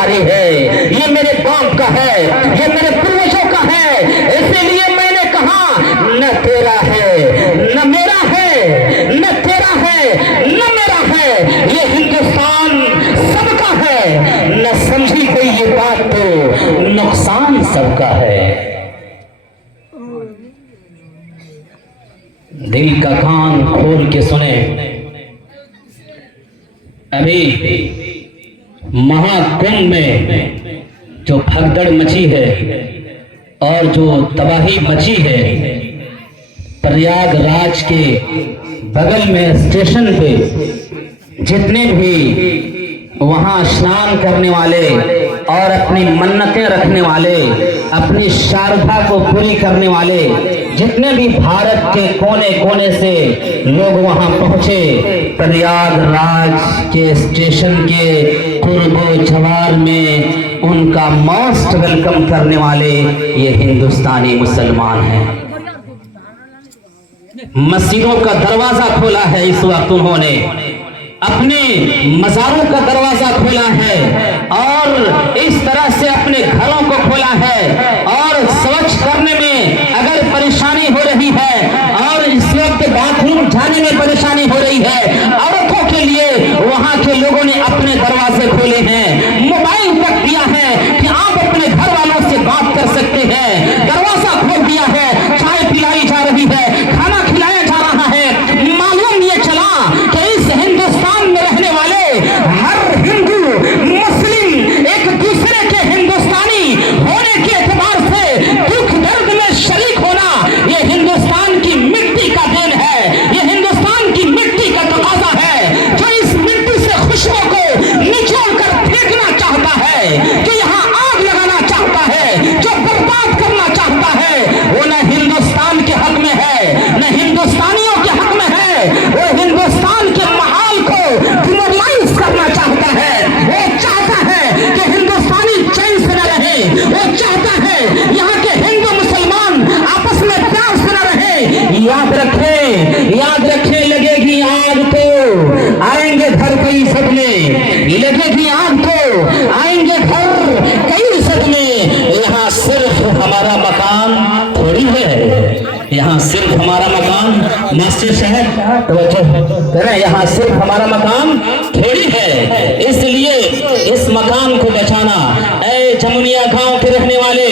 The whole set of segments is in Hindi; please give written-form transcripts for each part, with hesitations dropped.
जिम्मेदारी है, ये मेरे बाप का है, ये मेरे पूर्वजों का है। इसीलिए मैंने कहा न तेरा है न मेरा है, न तेरा है न मेरा है, ये हिंदुस्तान सबका है। न समझी कोई ये बात तो नुकसान सबका है। दिल का कान खोल के सुने, अभी महाकुंभ में जो भगदड़ मची है और जो तबाही मची है, प्रयागराज के बगल में स्टेशन पे जितने भी वहां स्नान करने वाले और अपनी मन्नतें रखने वाले, अपनी श्रद्धा को पूरी करने वाले जितने भी भारत के कोने कोने से लोग वहां पहुंचे, प्रयागराज के स्टेशन के कुर्बो जवार में उनका मोस्ट वेलकम करने वाले ये हिंदुस्तानी मुसलमान हैं। मस्जिदों का दरवाजा खोला है इस वक्त उन्होंने, अपने मज़ारों का दरवाजा खोला है और इस तरह से अपने घरों को खोला है। और स्वच्छ करने में अगर परेशानी हो रही है और इस वक्त बाथरूम जाने में परेशानी हो रही है, औरतों के लिए वहां के लोगों ने अपने दरवाजे खोले हैं, मोबाइल तक दिया है कि आप अपने घर वालों से बात कर सकते हैं, दरवाजा खोल दिया है, चाय पिलाई जा रही है, खाना खिलाया जा रहा है। मालूम ये चला कि इस हिंदुस्तान में रहने वाले हर हिंदू मुस्लिम एक दूसरे के हिंदुस्तानी होने के एतबार से दुख दर्द में शरीक होना ये हिंदुस्तान की मिट्टी का देन है, ये हिंदुस्तान की मिट्टी का तकाजा है। जो इस मिट्टी से खुशबू को निचोड़ कर फेंकना चाहता है, जो यहाँ आग लगाना चाहता है, जो बर्बाद करना चाहता है, वो न हिंदुस्तान के हक में है न हिंदुस्तानियों के हक में है। वो हिंदुस्तान के माहौल को डिमोरलाइज करना चाहता है। वो चाहता है कि हिंदुस्तानी चैन से न रहे, वो चाहता है यहाँ के हिंदू मुसलमान आपस में प्यार से न रहे। याद रखें लगेगी आग तो आएंगे घर कई सदमे, लगेगी आग तो आएंगे घर कई सदमे। यहाँ सिर्फ हमारा मकान थोड़ी है, यहाँ सिर्फ हमारा मकान मास्टर साहब तो यहाँ सिर्फ हमारा मकान थोड़ी है। इसलिए इस मकान को बचाना, ऐ जमुनिया गांव के रहने वाले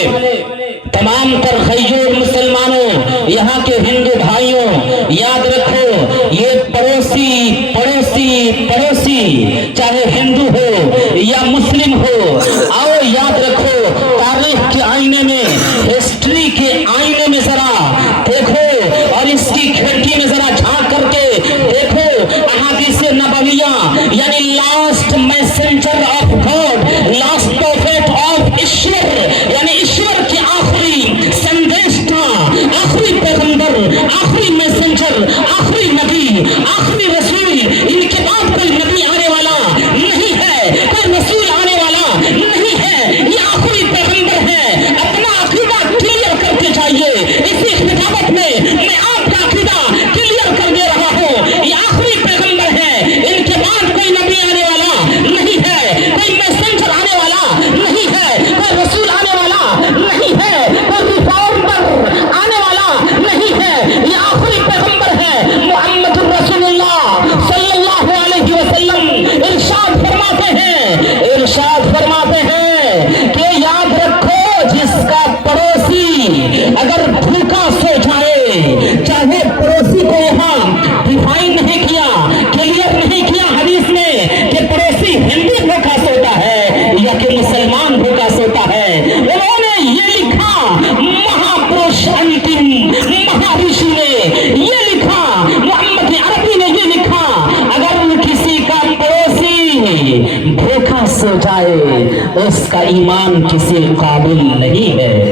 तमाम तरखैयूर मुसलमानों, यहाँ के हिंदू भाइयों, याद रखो ये पड़ोसी पड़ोसी पड़ोसी चाहे हिंदू हो या मुस्लिम हो, आओ याद रखो तारीख के आईने में, हिस्ट्री के आईने में जरा देखो और इसकी खिड़की में जरा झांक करके देखो। अहादीस नबविया यानी last messenger of God, last prophet of ईश्वर, यानी ईश्वर के आखिरी संदेशता, आखिरी पैगंबर, आखिरी मैसेंजर, आखिरी नबी, आखिरी रसूल, इनके बाद कोई नबी आने वाला नहीं है, कोई रसूल आने वाला नहीं है, ये आखिरी पैगंबर है। अपना अकीदा क्लियर करके चाहिए। इसी खिताबत में मैं आपका अकीदा क्लियर कर दे रहा हूँ, ये आखिरी पैगंबर है, इनके बाद कोई नबी आने वाला नहीं है, कोई मैसेंजर आने वाला नहीं है, कोई रसूल आने वाला नहीं है, कोई रिफॉर्मर आने वाला नहीं है, ये आखिरी पैगंबर है मुहम्मद रसूलुल्लाह सल्लल्लाहु अलैहि वसल्लम। इरशाद फरमाते हैं कि याद रखो जिसका पड़ोसी अगर भूखा सो जाए, चाहे पड़ोसी को यहाँ डिफाइन नहीं किया, क्लियर नहीं किया हदीस में कि पड़ोसी हिंदू भूखा सोता है या कि मुसलमान भूखा सोता है, उन्होंने ये लिखा, महापुरुष अंतिम महाऋषि ने ये लिखा, मोहम्मद अरबी ने ये लिखा, अगर किसी का पड़ोसी भूखा सो जाए उसका ईमान किसी काबिल नहीं है।